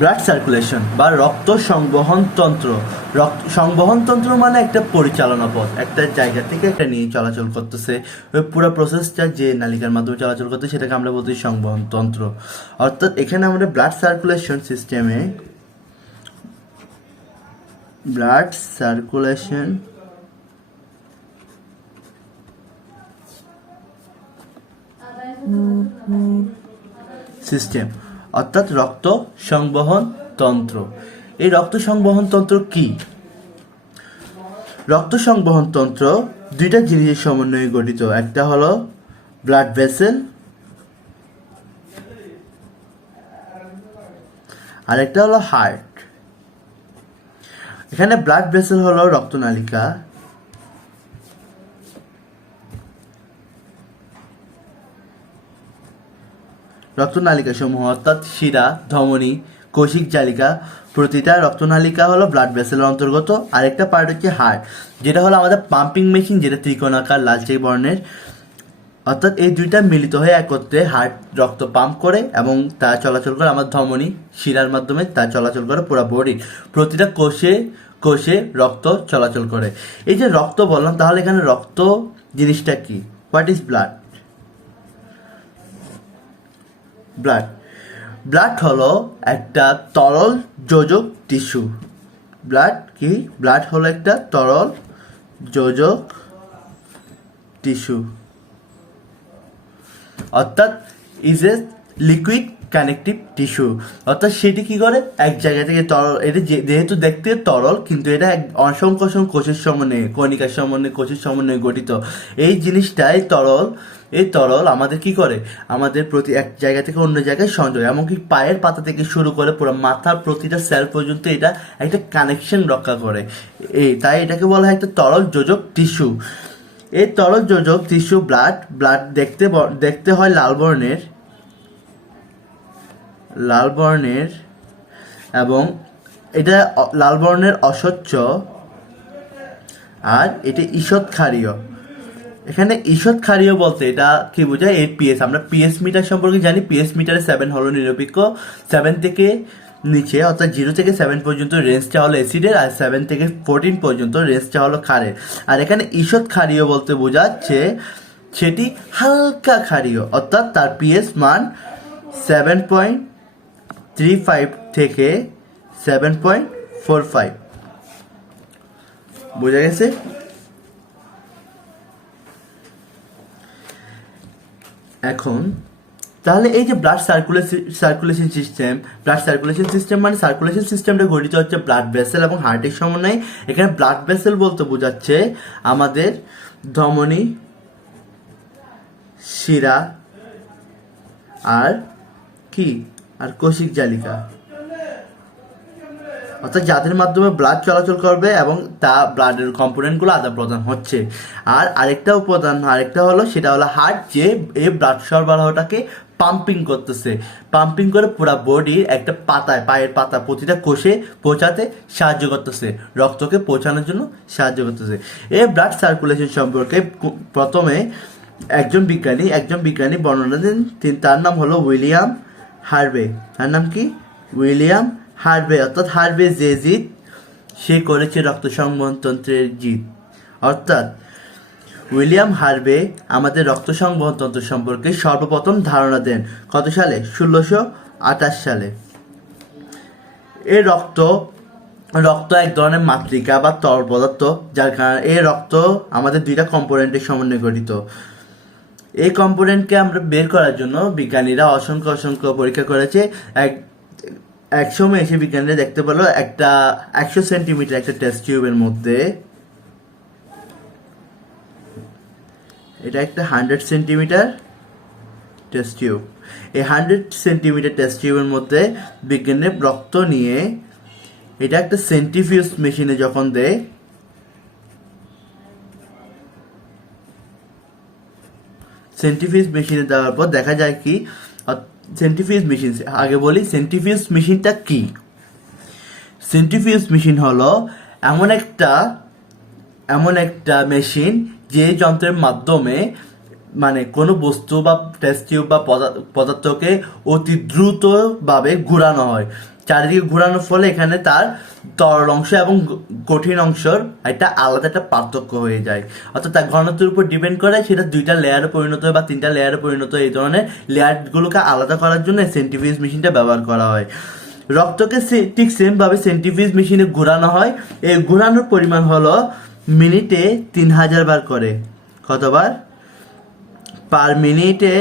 Blood circulation বা রক্ত সংবহন তন্ত্র। রক্ত সংবহন তন্ত্র মানে একটা পরিচালনা পথ, একটা জায়গা থেকে একটা নিয়ে চলাচল করতেছে, ওই পুরো প্রসেসটা যে নালিকার মাধ্যমে চলাচল করতে সেটাকে আমরা বলছি সংবহন তন্ত্র। অর্থাৎ এখানে আমরা ব্লাড সার্কুলেশন সিস্টেমে ব্লাড সার্কুলেশন সিস্টেম অর্থাৎ রক্ত সংবহন তন্ত্র। এই রক্ত সংবহন তন্ত্র কি? রক্ত সংবহন তন্ত্র দুইটা জিনিসের সমন্বয়ে গঠিত, একটা হলো ব্লাড ভেসেল আর একটা হলো হার্ট। এখানে ব্লাড ভেসেল হলো রক্তনালিকা, রক্তনালিকা সমূহ অর্থাৎ শিরা, ধমনী, কোষিক জালিকা, প্রতিটা রক্তনালিকা হলো ব্লাড ভেসেলের অন্তর্গত। আরেকটা পার্ট হচ্ছে হার্ট, যেটা হলো আমাদের পাম্পিং মেশিন, যেটা ত্রিকোণাকার লালচে বর্ণের। অর্থাৎ এই দুইটা মিলিত হয়ে একত্রে হার্ট রক্ত পাম্প করে এবং তা চলাচল করে আমার ধমনী, শিরার মাধ্যমে তা চলাচল করে পুরো বডি, প্রতিটা কোষে কোষে রক্ত চলাচল করে। এই যে রক্ত বললাম, তাহলে এখানে রক্ত জিনিসটা কি? What is blood? Blood blood হলো একটা তরল যোজক টিস্যু। ব্লাড কি? ব্লাড হলো একটা তরল যোজক টিস্যু, অর্থাৎ is a liquid connective tissue. অর্থাৎ সেটি কি করে? এক জায়গা থেকে তরল, এটা যেহেতু দেখতে তরল কিন্তু এটা অসংখ্য অসংখ্য কোষের সমন্বয়ে, কণিকার সমন্বয়ে, কোষের সমন্বয়ে গঠিত। এই জিনিসটাই তরল। এই তরল আমাদের কি করে? আমাদের প্রতি এক জায়গা থেকে অন্য জায়গায় সংযোগ, এমনকি পায়ের পাতা থেকে শুরু করে পুরো মাথার প্রতিটা সেল পর্যন্ত এটা একটা কানেকশন রক্ষা করে। তাই এটাকে বলা হয় একটা তরল যোজক টিস্যু। এই তরল যোজক টিস্যু ব্লাড দেখতে হয় লাল বর্ণের এবং এটা লাল বর্ণের অস্বচ্ছ, আর এটা ঈষৎ ক্ষারীয়। এখানে ঈষৎ ক্ষারীয় বলতে এটা কি বোঝায়? এর পিএস, আমরা পিএস মিটার সম্পর্কে জানি। পিএস মিটারে 7 হলো নিরপেক্ষ, 7 থেকে নিচে অর্থাৎ 0 থেকে 7 পর্যন্ত রেঞ্জটা হলো অ্যাসিডের, আর 7 থেকে 14 পর্যন্ত রেঞ্জটা হলো ক্ষারের। আর এখানে ঈষৎ ক্ষারীয় বলতে বোঝাচ্ছে সেটি হালকা ক্ষারীয়, অর্থাৎ তার পিএস মান 7.35 থেকে 7.45। বোঝা গেছে? এখন তাহলে এই যে ব্লাড সার্কুলেশন সিস্টেম মানে সার্কুলেশন সিস্টেমটা গঠিত হচ্ছে ব্লাড ভেসেল এবং হার্টের সমন্বয়ে। এখানে ব্লাড ভেসেল বলতে বোঝাচ্ছে আমাদের ধমনী, শিরা আর কি, আর কোষিক জালিকা, অর্থাৎ যাদের মাধ্যমে ব্লাড চলাচল করবে এবং তা ব্লাডের কম্পোনেন্টগুলো আদান প্রদান হচ্ছে। আর আরেকটা হলো সেটা হলো হার্ট, যে এই ব্লাড সরবরাহটাকে পাম্পিং করতেছে, পাম্পিং করে পুরা বডির একটা পাতায়, পায়ের পাতা প্রতিটা কোষে পৌঁছাতে সাহায্য করতেছে, রক্তকে পৌঁছানোর জন্য সাহায্য করতেছে। এই ব্লাড সার্কুলেশন সম্পর্কে প্রথমে একজন বিজ্ঞানী বর্ণনা দেন। তার নাম হলো উইলিয়াম হার্ভে। তার নাম কি? উইলিয়াম হার্ভে, অর্থাৎ হার্ভে যে জিত সে করেছে রক্ত সংবহন তন্ত্রের জিত। অর্থাৎ উইলিয়াম হার্ভে আমাদের রক্ত সংবহন তন্ত্র সম্পর্কে সর্বপ্রথম ধারণা দেন কত সালে? 1628 সালে। এই রক্ত এক ধরনের মাতৃকা বা তরল পদার্থ, যার কারণে এই রক্ত আমাদের দুইটা কম্পোনেন্টের সমন্বয়ে গঠিত। এই কম্পোনেন্টকে আমরা বের করার জন্য বিজ্ঞানীরা অসংখ্য পরীক্ষা করেছে। এক সময় এসে বিজ্ঞানীরা দেখতে পেল একটা 100 সেন্টিমিটার একটা টেস্ট টিউবের মধ্যে, এটা একটা 100 সেন্টিমিটার টেস্ট টিউব। এই 100 সেন্টিমিটার টেস্ট টিউবের মধ্যে বিজ্ঞানীরা রক্ত নিয়ে এটা একটা সেন্ট্রিফিউজ মেশিনে যখন দেয়, সেন্ট্রিফিউজ মেশিনে দেওয়ার পর দেখা যায় কি, সেন্ট্রিফিউজ মেশিন, আগে বলি সেন্ট্রিফিউজ মেশিনটা কি। সেন্ট্রিফিউজ মেশিন হলো এমন একটা মেশিন যে যন্ত্রের মাধ্যমে মানে কোনো বস্তু বা টেস্ট টিউব বা পদার্থকে অতি দ্রুতভাবে ঘোরানো হয়। চারিদিকে ঘোরানোর ফলে এখানে তার তরল অংশ এবং কঠিন অংশের একটা আলাদা একটা পার্থক্য হয়ে যায়, অর্থাৎ তার ঘনত্বের উপর ডিপেন্ড করে সেটা 2টা লেয়ারে পরিণত হয় বা 3টা লেয়ারে পরিণত হয়। এই ধরনের লেয়ারগুলোকে আলাদা করার জন্য সেন্ট্রিফিউজ মেশিনটা ব্যবহার করা হয়। রক্তকে ঠিক সেমভাবে সেন্ট্রিফিউজ মেশিনে ঘোরানো হয়। এই ঘোরানোর পরিমাণ হলো মিনিটে 3000 বার করে। কতবার? পার মিনিটে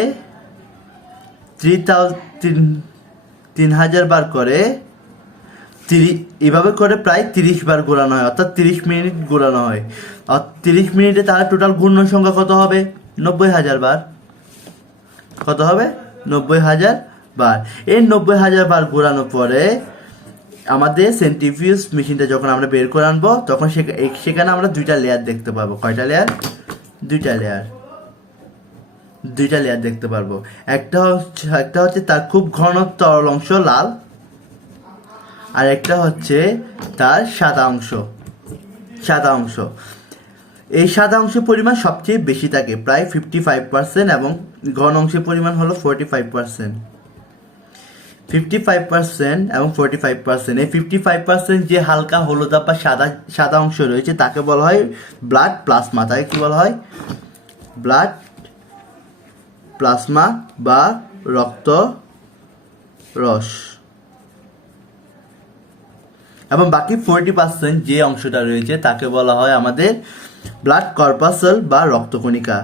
3000 বার করে এভাবে করে প্রায় 30 বার ঘোরানো হয়, অর্থাৎ 30 মিনিট ঘোরানো হয়। 30 মিনিটে তার টোটাল ঘূর্ণন সংখ্যা কত হবে? 90,000 বার। কত হবে? 90,000 বার। এই 90,000 বার ঘোরানোর পরে আমাদের সেন্ট্রিফিউজ মেশিনটা যখন আমরা বের করে আনবো তখন সেখানে আমরা 2টা লেয়ার দেখতে পাবো। কয়টা লেয়ার? 2টা লেয়ার দেখতে পারবো। একটা হচ্ছে তার খুব ঘন তরল অংশ লাল, আর একটা হচ্ছে তার সাদা অংশ। এই সাদা অংশের পরিমাণ সবচেয়ে বেশি থাকে, প্রায় 55%, এবং ঘন অংশের পরিমাণ হলো 45%। 55% এবং 45%। এই 55% যে হালকা হলুদাভ বা সাদা অংশ রয়েছে তাকে বলা হয় ব্লাড প্লাজমা। তাকে কি বলা হয়? ব্লাড প্লাজমা বা রক্ত রস। এবং বাকি 40% যে অংশটা রয়েছে তাকে বলা হয় আমাদের ব্লাড কর্পাসল বা রক্তকণিকা।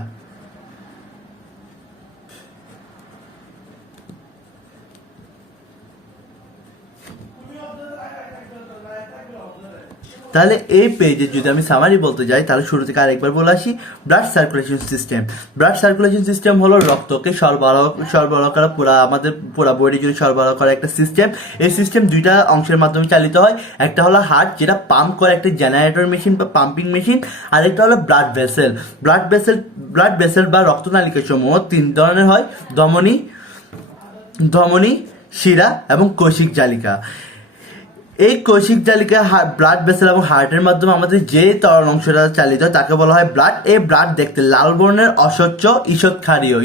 তাহলে এই পেজে যদি আমি সামারি বলতে যাই তাহলে শুরু থেকে আরেকবার বলে আসি। ব্লাড সার্কুলেশন সিস্টেম হলো রক্তকে সরবরাহ করা, আমাদের পুরা বডি জুড়ে সরবরাহ করা একটা সিস্টেম। এই সিস্টেম 2টা অংশের মাধ্যমে চালিত হয়। একটা হলো হার্ট, যেটা পাম্প করে, একটা জেনারেটর মেশিন বা পাম্পিং মেশিন। আর একটা হলো ব্লাড ভেসেল বা রক্তনালিকা সমূহ 3 ধরনের হয়: ধমনী, শিরা এবং কৈশিক জালিকা। এই কৈশিক জালিকা, ব্লাড ভেসেল এবং হার্টের মাধ্যমে আমাদের যে তরল অংশটা চালিত তাকে বলা হয় ব্লাড। এই ব্লাড দেখতে লাল বর্ণের, অস্বচ্ছ, ঈষৎ ক্ষারীয়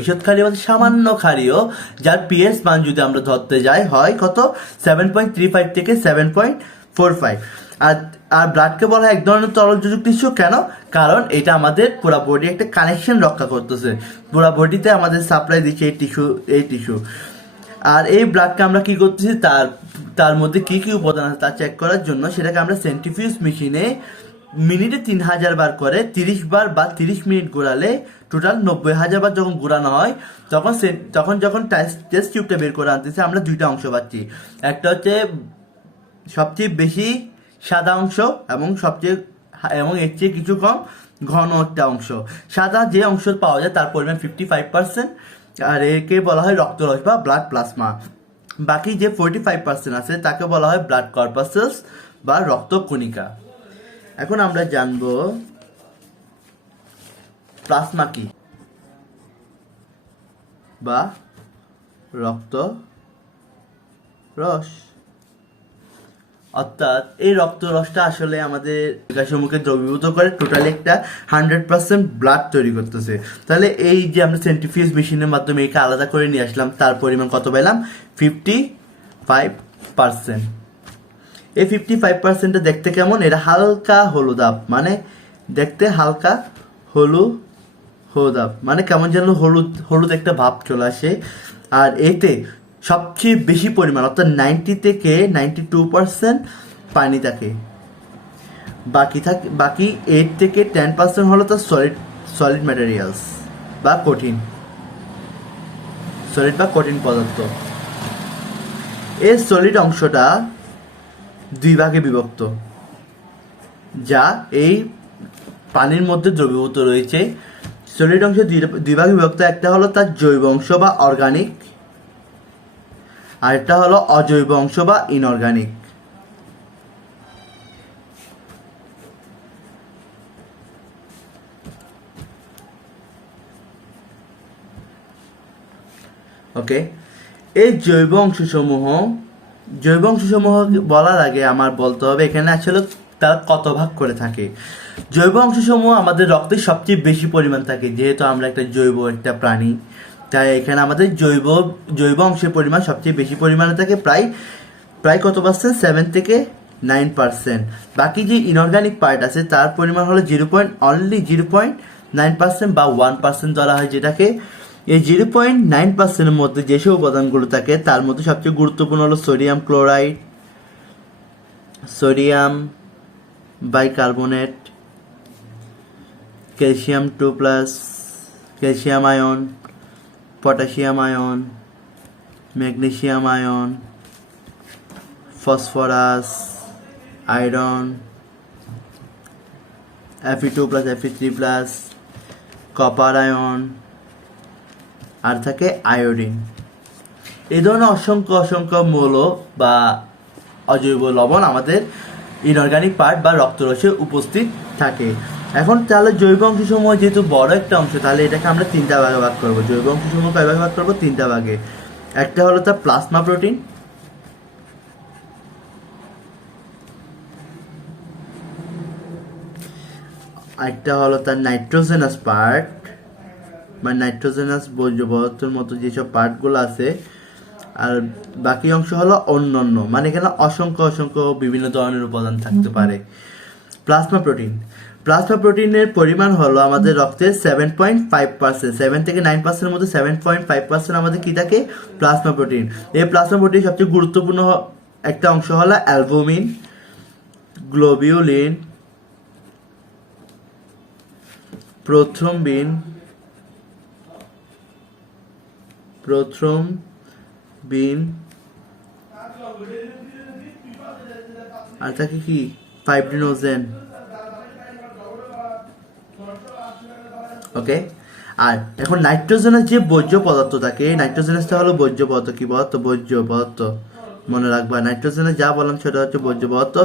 মানে সামান্য ক্ষারীয়, যার পিএইচ মান যদি আমরা ধরতে যাই হয় কত? 7.35 থেকে 7.45। আর ব্লাডকে বলা হয় এক ধরনের তরল যোজক টিস্যু। কেন? কারণ এটা আমাদের পুরো বডি একটা কানেকশন রক্ষা করতেছে, পুরো বডিতে আমাদের সাপ্লাই দিচ্ছে এই টিস্যু। আর এই ব্লাডকে আমরা কি করতেছি, তার মধ্যে কি কি উপাদান আছে তা চেক করার জন্য সেটাকে আমরা সেন্ট্রিফিউজ মেশিনে মিনিটে 3000 বার করে 30 বার বা 30 মিনিট ঘোরালে টোটাল 90,000 বার যখন ঘোরানো হয় যখন টেস্ট টিউবটা বের করে আনতেছে আমরা 2টা অংশ পাচ্ছি। একটা হচ্ছে সবচেয়ে বেশি সাদা অংশ এবং এর চেয়ে কিছু কম ঘন একটা অংশ। সাদা যে অংশ পাওয়া যায় তার পরিমাণ 55%, আর একে বলা হয় রক্তরস বা ব্লাড প্লাজমা। বাকি যে 45% আছে তাকে বলা হয় ব্লাড কর্পাসেলস বা রক্তকণিকা। এখন আমরা জানবো প্লাজমা কি বা রক্ত রস। অর্থাৎ এই রক্তরসটা আসলে আমাদের সমূহকে দ্রবীভূত করে টোটালি একটা 100% ব্লাড তৈরি করতেছে। তাহলে এই যে আমরা সেন্ট্রিফিউজ মেশিনের মাধ্যমে একে আলাদা করে নিয়ে আসলাম, তার পরিমাণ কত পেলাম? 55%। এই 55%টা দেখতে কেমন? এটা হালকা হলুদাভ, মানে দেখতে হালকা হলুদাভ, মানে কেমন যেন হলুদ একটা ভাব চলে আসে। আর এতে সবচেয়ে বেশি পরিমাণ অর্থাৎ 90 থেকে 92% পানি থাকে। বাকি 8 থেকে 10% হলো তার সলিড ম্যাটেরিয়ালস বা কঠিন পদার্থ। এই সলিড অংশটা 2 ভাগে বিভক্ত, যা এই পানির মধ্যে দ্রবীভূত রয়েছে। সলিড অংশ 2 ভাগে বিভক্ত। একটা হলো তার জৈব অংশ বা অর্গানিক, আর একটা হলো অজৈব অংশ বা ইনঅর্গানিক। ওকে, এই জৈব অংশসমূহ বলার আগে আমার বলতে হবে এখানে আসলে তারা কত ভাগ করে থাকে। জৈব অংশসমূহ আমাদের রক্তে সবচেয়ে বেশি পরিমাণ থাকে, যেহেতু আমরা একটা জৈব একটা প্রাণী, তাই এখানে আমাদের জৈব অংশের পরিমাণ সবচেয়ে বেশি পরিমাণে থাকে, প্রায় প্রায় কত পার্সেন্ট, 7 থেকে 9%। বাকি যে ইনঅর্গানিক পার্ট আছে তার পরিমাণ হলো 0.9% বা 1% ধরা হয় যেটাকে। এই 0.9%-এর মধ্যে যেসব উপাদানগুলো থাকে তার মধ্যে সবচেয়ে গুরুত্বপূর্ণ হলো sodium chloride, sodium bicarbonate, calcium 2+, calcium ion, potassium ion, magnesium ion, phosphorus, iron, Fe2+, Fe3+, copper ion, আর থাকে আয়োডিন। এই ধরনের অসংখ্য মৌল বা অজৈব লবণ আমাদের ইনঅর্গানিক পার্ট বা রক্তরসে উপস্থিত থাকে। এখন তাহলে জৈব অংশসমূহ যেহেতু বড় একটা অংশ, তাহলে এটাকে আমরা 3টা ভাগে ভাগ করবো। জৈব অংশসমূহ কয় ভাগে ভাগ করবো? 3টা ভাগে। একটা হলো তার প্লাজমা প্রোটিন, একটা হলো তার নাইট্রোজেনাস পার্ট, মানে নাইট্রোজেনাস বর্জ্য পদার্থের মতো যেসব পার্টগুলো আছে, আর বাকি অংশ হলো অন্যান্য, মানে এখানে অসংখ্য বিভিন্ন ধরনের উপাদান থাকতে পারে। প্লাজমা প্রোটিনের পরিমাণ হলো আমাদের রক্তের 7.5%, 7 থেকে 9%-এর মধ্যে 7.5% আমাদের কি থাকে? Plasma protein. এই প্লাজমা প্রোটিন সবচেয়ে গুরুত্বপূর্ণ একটা অংশ হলো অ্যালবুমিন, গ্লোবিউলিন, প্রোথ্রম্বিন, আর থাকে কি? ফাইব্রিনোজেন। ওকে, আর এখন নাইট্রোজেনের যে বর্জ্য পদার্থ থাকে, নাইট্রোজেনাসটা হলো বর্জ্য পদার্থ। কি পদার্থ? বর্জ্য পদার্থ। মনে রাখবা, নাইট্রোজেনে যা বললাম সেটা হচ্ছে বর্জ্য পদার্থ।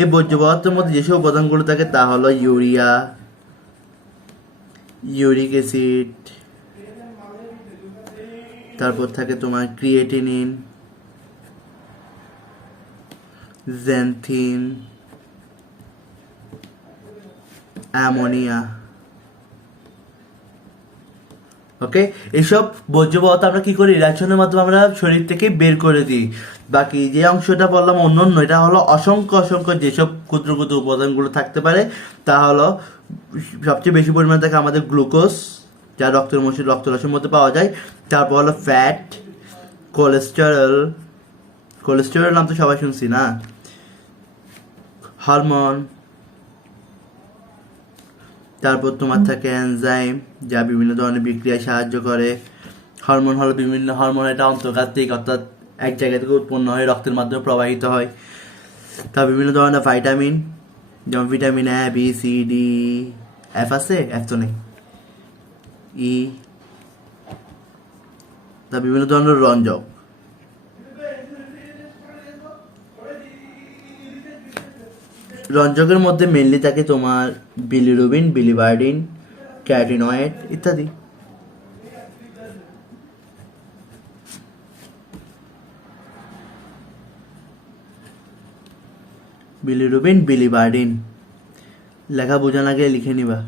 এই বর্জ্য পদার্থের মধ্যে যেসব উপাদানগুলো থাকে তা হলো ইউরিয়া, ইউরিক অ্যাসিড, তারপর থাকে তোমার ক্রিয়েটিনিন, জেনথিন, অ্যামোনিয়া। ওকে, এইসব বর্জ্য পদার্থ আমরা কি করি? রিঅ্যাকশনের মাধ্যমে আমরা শরীর থেকে বের করে দিই। বাকি যে অংশটা বললাম অন্যান্য, এটা হলো অসংখ্য যেসব ক্ষুদ্র উপাদানগুলো থাকতে পারে তা হলো সবচেয়ে বেশি পরিমাণে থাকে আমাদের গ্লুকোজ, যা রক্তরসের মধ্যে পাওয়া যায়। তারপর হলো ফ্যাট, কোলেস্টেরল নাম তো সবাই শুনছি না, হরমোন, তারপর তোমার থাকে এনজাইম, যা বিভিন্ন ধরনের বিক্রিয়ায় সাহায্য করে। হরমোন হলো বিভিন্ন হরমোন, এটা অন্তর্গাত্রিক, অর্থাৎ এক জায়গা থেকে উৎপন্ন হয়ে রক্তের মাধ্যমে প্রবাহিত হয়। তা বিভিন্ন ধরনের ভাইটামিন, যেমন vitamin A, B, C, D, F আছে, এফ তো নেই, ই। তা বিভিন্ন ধরনের রঞ্জক। রঞ্জকের মধ্যে মেনলি থাকে তোমার বিলিরুবিন, বিলিবার্ডিন, ক্যারোটিনয়েড ইত্যাদি। বিলিরুবিন, বিলিবার্ডিন লেখা বোঝা না গেলে লিখে নিবা,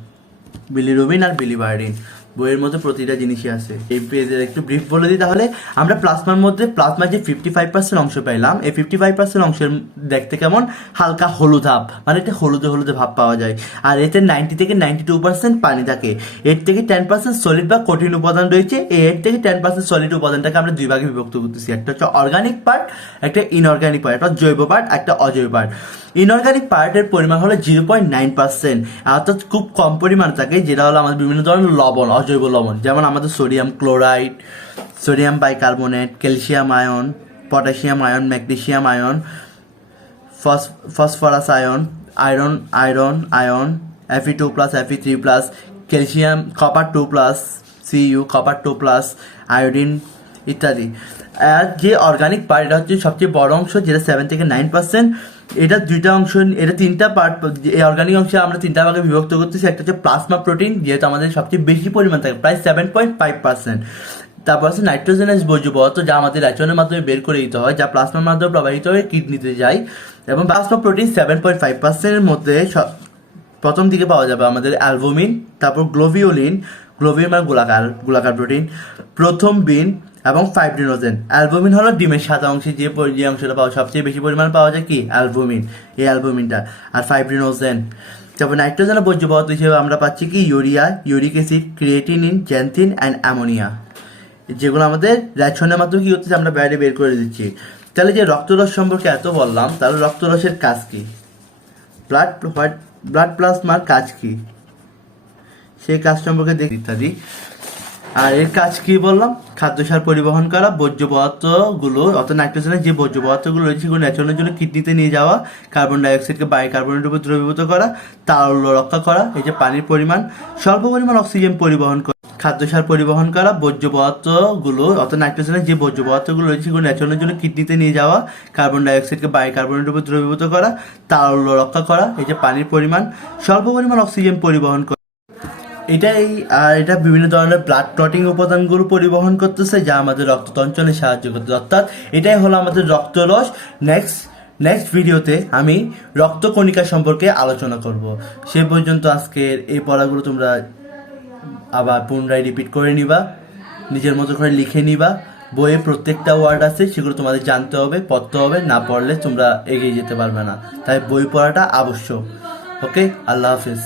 বিলিরুবিন আর বিলিবার্ডিন বইয়ের মধ্যে প্রতিটা জিনিসই আছে। এই পেজের একটু ব্রিফ বলে দিই তাহলে। আমরা প্লাজমার যে 55% অংশ পাইলাম, এই 55% অংশের দেখতে কেমন? হালকা হলুদাভ, মানে একটা হলুদে ভাব পাওয়া যায়। আর এতে 90 থেকে 92% পানি থাকে। এর থেকে 10% সলিড বা কঠিন উপাদান রয়েছে। এর থেকে 10% সলিড উপাদানটাকে আমরা দুই ভাগে বিভক্ত করতেছি, একটা হচ্ছে অর্গানিক পার্ট, একটা ইনঅর্গানিক পার্ট, একটা জৈব পার্ট, একটা অজৈব পার্ট। ইনঅর্গানিক পার্টের পরিমাণ হলো 0.9%, অর্থাৎ খুব কম পরিমাণ থাকে, যেটা হলো আমাদের বিভিন্ন ধরনের লবণ, অজৈব লবণ, যেমন আমাদের sodium chloride, sodium bicarbonate, calcium ion, potassium ion, magnesium ion, phosphorus ion, Fe2+, Fe3+, calcium, copper 2+, Cu, copper 2+, iodine ইত্যাদি। আর যে অর্গানিক পার্ট, এটা হচ্ছে সবচেয়ে বড় অংশ, যেটা 7 থেকে 9%। এটা দুইটা অংশ, এটা 3টা পার্ট। এই অর্গানিক অংশে আমরা 3টা ভাগে বিভক্ত করতেছি। একটা হচ্ছে প্লাজমা প্রোটিন, যেহেতু আমাদের সবচেয়ে বেশি পরিমাণ থাকে, প্রায় 7.5%। তারপর আছে নাইট্রোজেনাস বর্জ্য পদার্থ, যা আমাদের রেচনের মাধ্যমে বের করে দিতে হয়, যা প্লাজমার মাধ্যমে প্রবাহিত হয়ে কিডনিতে যায়। এবং প্লাজমা প্রোটিন 7.5%-এর মধ্যে প্রথম দিকে পাওয়া যাবে আমাদের অ্যালবুমিন, তারপর গ্লোবিউলিন, গ্লোবিন মানে গোলাকার প্রোটিন, প্রথম বিন এবং ফাইব্রিনোজেন। অ্যালবুমিন হলো ডিমের সাদা অংশে যে অংশটা পাওয়া সবচেয়ে বেশি পরিমাণ পাওয়া যায় কি অ্যালবুমিন, এই অ্যালবুমিনটা। আর ফাইব্রিনোজেন। তারপর নাইট্রোজেনের বর্জ্য পদার্থ হিসেবে আমরা পাচ্ছি কি urea, uric acid, creatinine, xanthine and ammonia, যেগুলো আমাদের রেশনের মাধ্যমে কি হচ্ছে আমরা বাইরে বের করে দিচ্ছি। তাহলে যে রক্তরস সম্পর্কে এত বললাম, তাহলে রক্তরসের কাজ কি, ব্লাড প্লাজমার কাজ কি, সেই কাজ সম্পর্কে দেখি ইত্যাদি। আর এর কাজ কি বললাম, খাদ্যসার পরিবহন করা, বর্জ্য পদার্থগুলো অর্থাৎ নাইট্রোজেনের যে বর্জ্য পদার্থগুলো রয়েছে সেগুলো ন্যাচারালের জন্য কিডনিতে নিয়ে যাওয়া, কার্বন ডাইঅক্সাইডকে বাইকার্বনেট রূপে দ্রবীভূত করা, তারল্য রক্ষা করা, এই যে পানির পরিমাণ, স্বল্প পরিমাণ অক্সিজেন পরিবহন করা, খাদ্যসার পরিবহন করা, বর্জ্য পদার্থগুলো অর্থাৎ নাইট্রোজেনের যে বর্জ্য পদার্থগুলো রয়েছে সেগুলো ন্যাচারালের জন্য কিডনিতে নিয়ে যাওয়া, কার্বন ডাইঅক্সাইডকে বাইকার্বনেট রূপে দ্রবীভূত করা, তারল্য রক্ষা করা, এই যে পানির পরিমাণ, স্বল্প পরিমাণ অক্সিজেন পরিবহন করা। এটা বিভিন্ন ধরনের ব্লাড ক্লটিং উপাদানগুলো পরিবহন করতেছে, যা আমাদের রক্ত তঞ্চনে সাহায্য করতেছে। অর্থাৎ এটাই হলো আমাদের রক্তরস। নেক্সট ভিডিওতে আমি রক্তকণিকা সম্পর্কে আলোচনা করব। সে পর্যন্ত আজকের এই পড়াগুলো তোমরা আবার পুনরায় রিপিট করে নিবা, নিজের মতো করে লিখে নিবা। বইয়ে প্রত্যেকটা ওয়ার্ড আছে, সেগুলো তোমাদের জানতে হবে, পড়তে হবে, না পড়লে তোমরা এগিয়ে যেতে পারবে না। তাই বই পড়াটা আবশ্যক। ওকে, আল্লাহ হাফিজ।